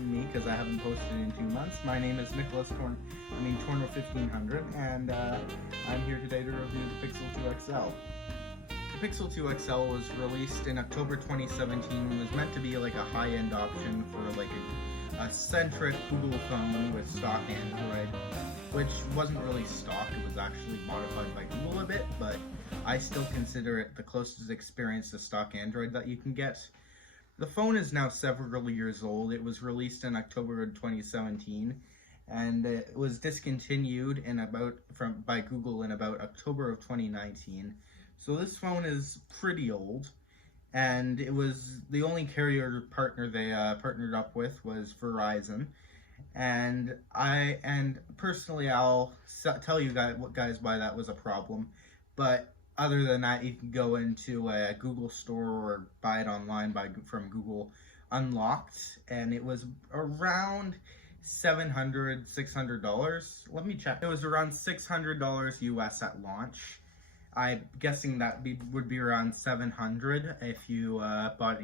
me because I haven't posted in 2 months. My name is Nicholas Torno 1500, and I'm here today to review the Pixel 2 XL. The Pixel 2 XL was released in October 2017 and was meant to be like a high-end option for like a centric Google phone with stock Android, which wasn't really stock. It was actually modified by Google a bit, but I still consider it the closest experience to stock Android that you can get. The phone is now several years old. It was released in October of 2017, and it was discontinued by Google in about October of 2019. So this phone is pretty old, and it was the only carrier partner they partnered up with was Verizon. And personally, I'll tell you guys why that was a problem. But other than that, you can go into a Google store or buy it online from Google Unlocked, and it was around $600. Let me check. It was around $600 US at launch. I'm guessing that would be around $700 if you bought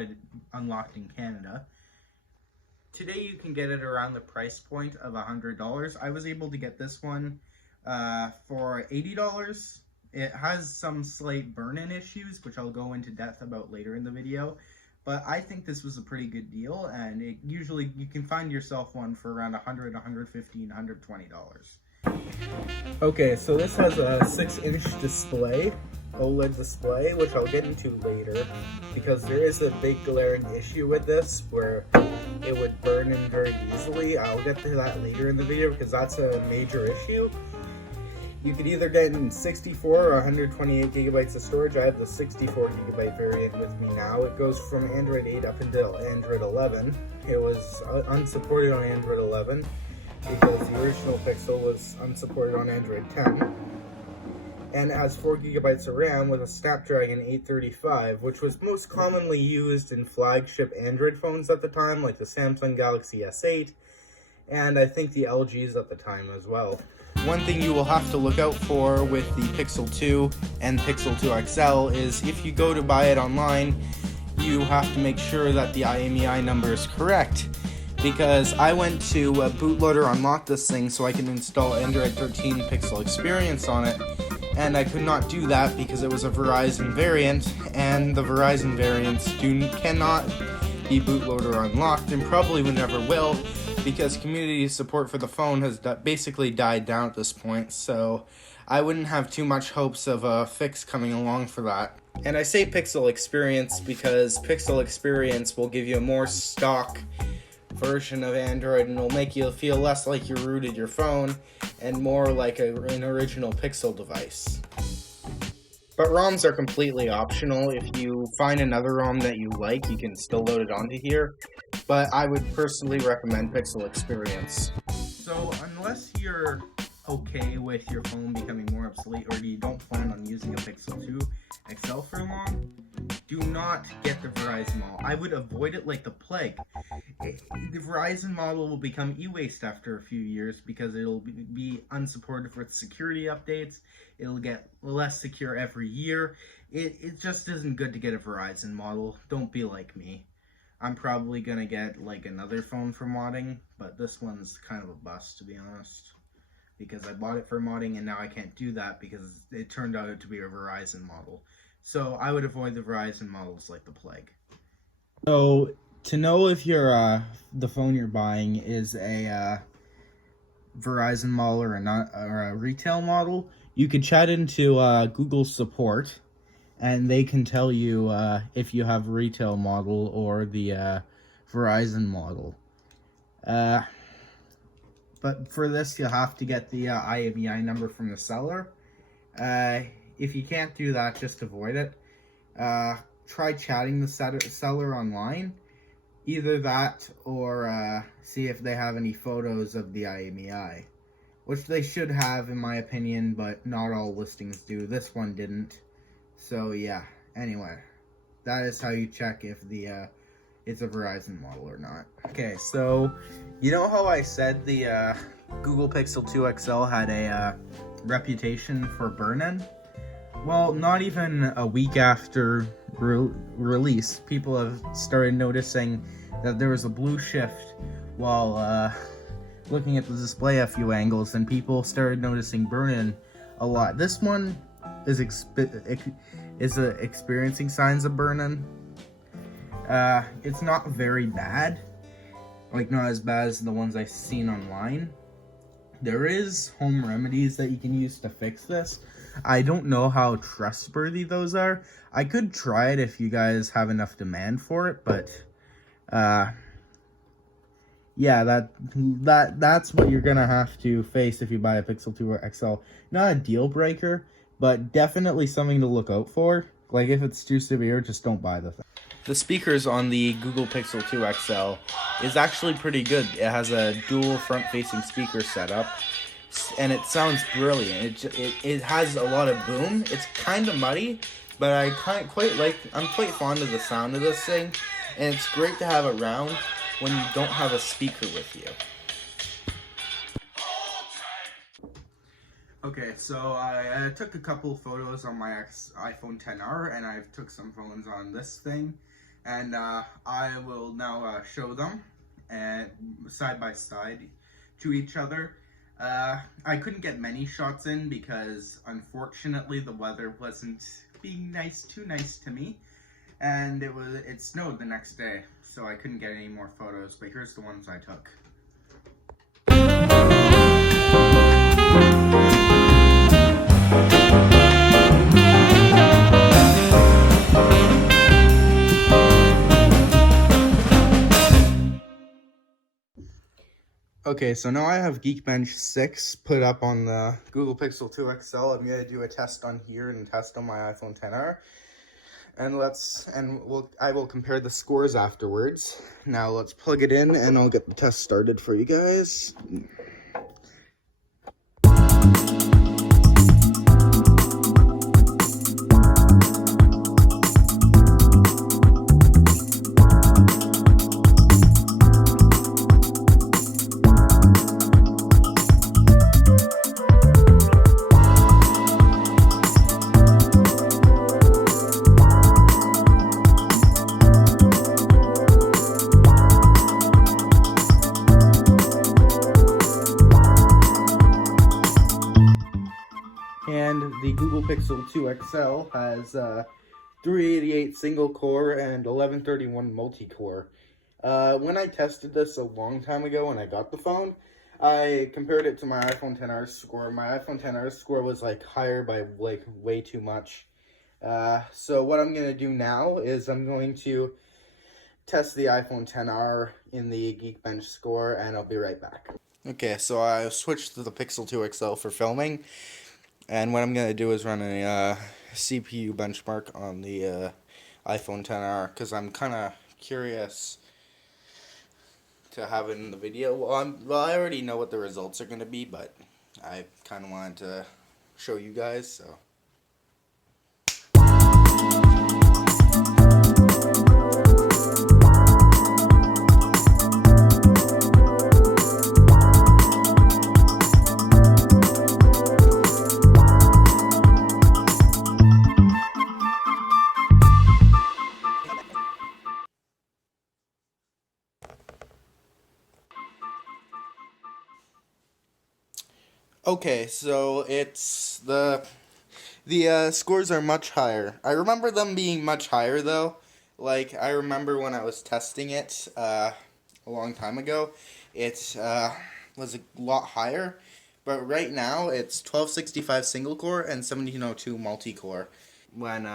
it unlocked in Canada. Today you can get it around the price point of $100. I was able to get this one for $80. It has some slight burn-in issues, which I'll go into depth about later in the video. But I think this was a pretty good deal, and usually you can find yourself one for around $100, $115, $120. Okay, so this has a 6-inch display, OLED display, which I'll get into later, because there is a big glaring issue with this where it would burn in very easily. I'll get to that later in the video because that's a major issue. You could either get in 64 or 128 gigabytes of storage. I have the 64 gigabyte variant with me now. It goes from Android 8 up until Android 11. It was unsupported on Android 11 because the original Pixel was unsupported on Android 10. And it has 4 gigabytes of RAM with a Snapdragon 835, which was most commonly used in flagship Android phones at the time, like the Samsung Galaxy S8, and I think the LGs at the time as well. One thing you will have to look out for with the Pixel 2 and Pixel 2 XL is if you go to buy it online, you have to make sure that the IMEI number is correct. Because I went to Bootloader Unlock this thing so I can install Android 13 Pixel Experience on it, and I could not do that because it was a Verizon variant, and the Verizon variants cannot be Bootloader Unlocked, and probably never will, because community support for the phone has basically died down at this point, so I wouldn't have too much hopes of a fix coming along for that. And I say Pixel Experience because Pixel Experience will give you a more stock version of Android, and it'll make you feel less like you rooted your phone and more like an original Pixel device. But ROMs are completely optional. If you find another ROM that you like, you can still load it onto here, but I would personally recommend Pixel Experience. So unless you're okay with your phone becoming more obsolete, or you don't plan on using a Pixel 2 XL for long, do not get the Verizon model. I would avoid it like the plague. The Verizon model will become e-waste after a few years because it'll be unsupported for its security updates. It'll get less secure every year. It just isn't good to get a Verizon model. Don't be like me. I'm probably gonna get like another phone for modding, but this one's kind of a bust, to be honest, because I bought it for modding and now I can't do that because it turned out to be a Verizon model. So I would avoid the Verizon models like the plague. So to know if the phone you're buying is a Verizon model or a retail model, you could chat into Google support, and they can tell you if you have a retail model or the Verizon model. But for this, you'll have to get the IMEI number from the seller. If you can't do that, just avoid it. Try chatting the seller online. Either that or see if they have any photos of the IMEI, which they should have in my opinion, but not all listings do. This one didn't. So yeah, anyway, that is how you check if it's a Verizon model or not. Okay, so you know how I said the Google Pixel 2 XL had a reputation for burn-in? Well, not even a week after release, people have started noticing that there was a blue shift while looking at the display a few angles, and people started noticing burn-in a lot. This one is experiencing signs of burn-in. It's not very bad, like not as bad as the ones I've seen online. There is home remedies that you can use to fix this. I don't know how trustworthy those are. I could try it if you guys have enough demand for it, but yeah, that's what you're gonna have to face if you buy a Pixel 2 XL. Not a deal breaker, but definitely something to look out for. Like, if it's too severe, just don't buy the thing. The speakers on the Google Pixel 2 XL is actually pretty good. It has a dual front-facing speaker setup, and it sounds brilliant. It has a lot of boom. It's kind of muddy, but I'm quite fond of the sound of this thing, and it's great to have around when you don't have a speaker with you. Okay, so I took a couple photos on my iPhone XR, and I took some photos on this thing, and I will now show them side by side to each other. I couldn't get many shots in because, unfortunately, the weather wasn't being too nice to me, and it snowed the next day, so I couldn't get any more photos, but here's the ones I took. Okay, so now I have Geekbench 6 put up on the Google Pixel 2 XL. I'm going to do a test on here and test on my iPhone XR. I will compare the scores afterwards. Now let's plug it in and I'll get the test started for you guys. And the Google Pixel 2 XL has 388 single core and 1131 multi-core. When I tested this a long time ago when I got the phone, I compared it to my iPhone XR score. My iPhone XR score was like higher by like way too much. So what I'm going to do now is I'm going to test the iPhone XR in the Geekbench score, and I'll be right back. Okay, so I switched to the Pixel 2 XL for filming. And what I'm going to do is run a CPU benchmark on the iPhone XR, because I'm kind of curious to have it in the video. Well, I already know what the results are going to be, but I kind of wanted to show you guys, so. Okay, so it's the scores are much higher. I remember them being much higher though. Like, I remember when I was testing it a long time ago, it was a lot higher. But right now it's 1265 single core and 1702 multi-core. When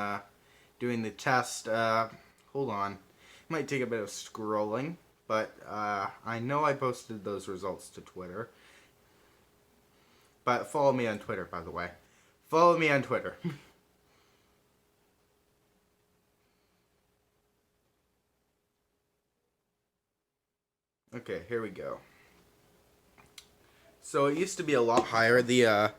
doing the test, hold on, it might take a bit of scrolling, but I know I posted those results to Twitter. But follow me on Twitter, by the way. Follow me on Twitter. Okay, here we go. So it used to be a lot higher. The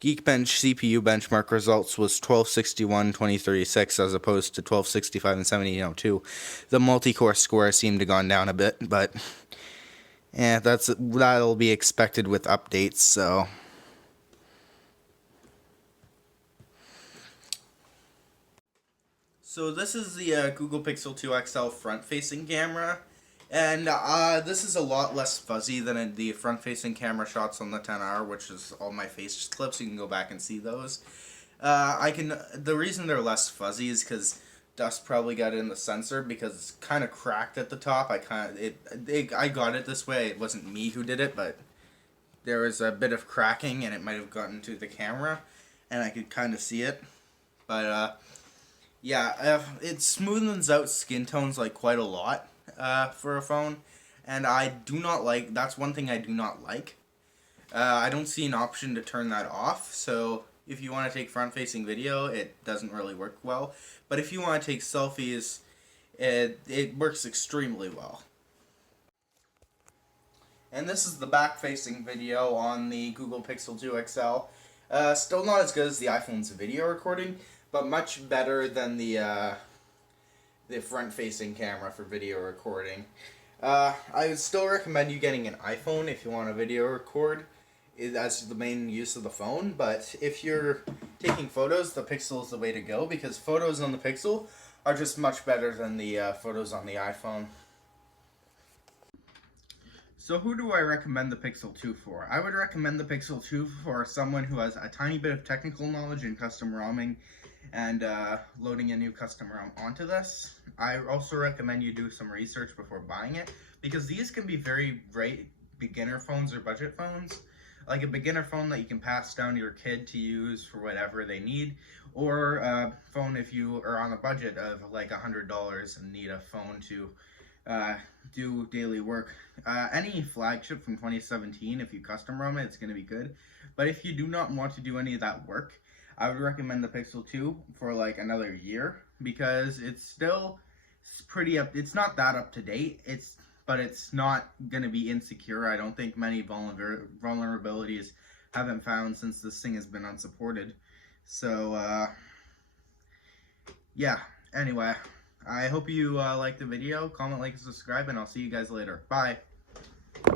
Geekbench CPU benchmark results was 1261, 2036 as opposed to 1265 and 1702. The multi-core score seemed to have gone down a bit, but yeah, that'll be expected with updates, so. So this is the Google Pixel 2 XL front-facing camera, And this is a lot less fuzzy than the front-facing camera shots on the 10R, which is all my face clips. You can go back and see those. The reason they're less fuzzy is because dust probably got in the sensor because it's kind of cracked at the top. I got it this way. It wasn't me who did it, but there was a bit of cracking and it might have gotten to the camera, and I could kind of see it. But yeah, it smoothens out skin tones like quite a lot for a phone, and that's one thing I do not like. I don't see an option to turn that off, so if you want to take front-facing video, it doesn't really work well. But if you want to take selfies, it works extremely well. And this is the back-facing video on the Google Pixel 2 XL. Still not as good as the iPhone's video recording, but much better than the front-facing camera for video recording. I would still recommend you getting an iPhone if you want to video record. That's the main use of the phone, but if you're taking photos, the Pixel is the way to go, because photos on the Pixel are just much better than the photos on the iPhone. So who do I recommend the Pixel 2 for? I would recommend the Pixel 2 for someone who has a tiny bit of technical knowledge in custom ROMing and loading a new custom ROM onto this. I also recommend you do some research before buying it, because these can be very great beginner phones or budget phones. Like a beginner phone that you can pass down to your kid to use for whatever they need, or a phone if you are on a budget of like $100 and need a phone to do daily work. Any flagship from 2017, if you custom ROM it, it's going to be good. But if you do not want to do any of that work, I would recommend the Pixel 2 for like another year, because it's it's not that up to date. But it's not going to be insecure. I don't think many vulnerabilities have been found since this thing has been unsupported. So, yeah. Anyway, I hope you liked the video. Comment, like, and subscribe, and I'll see you guys later. Bye.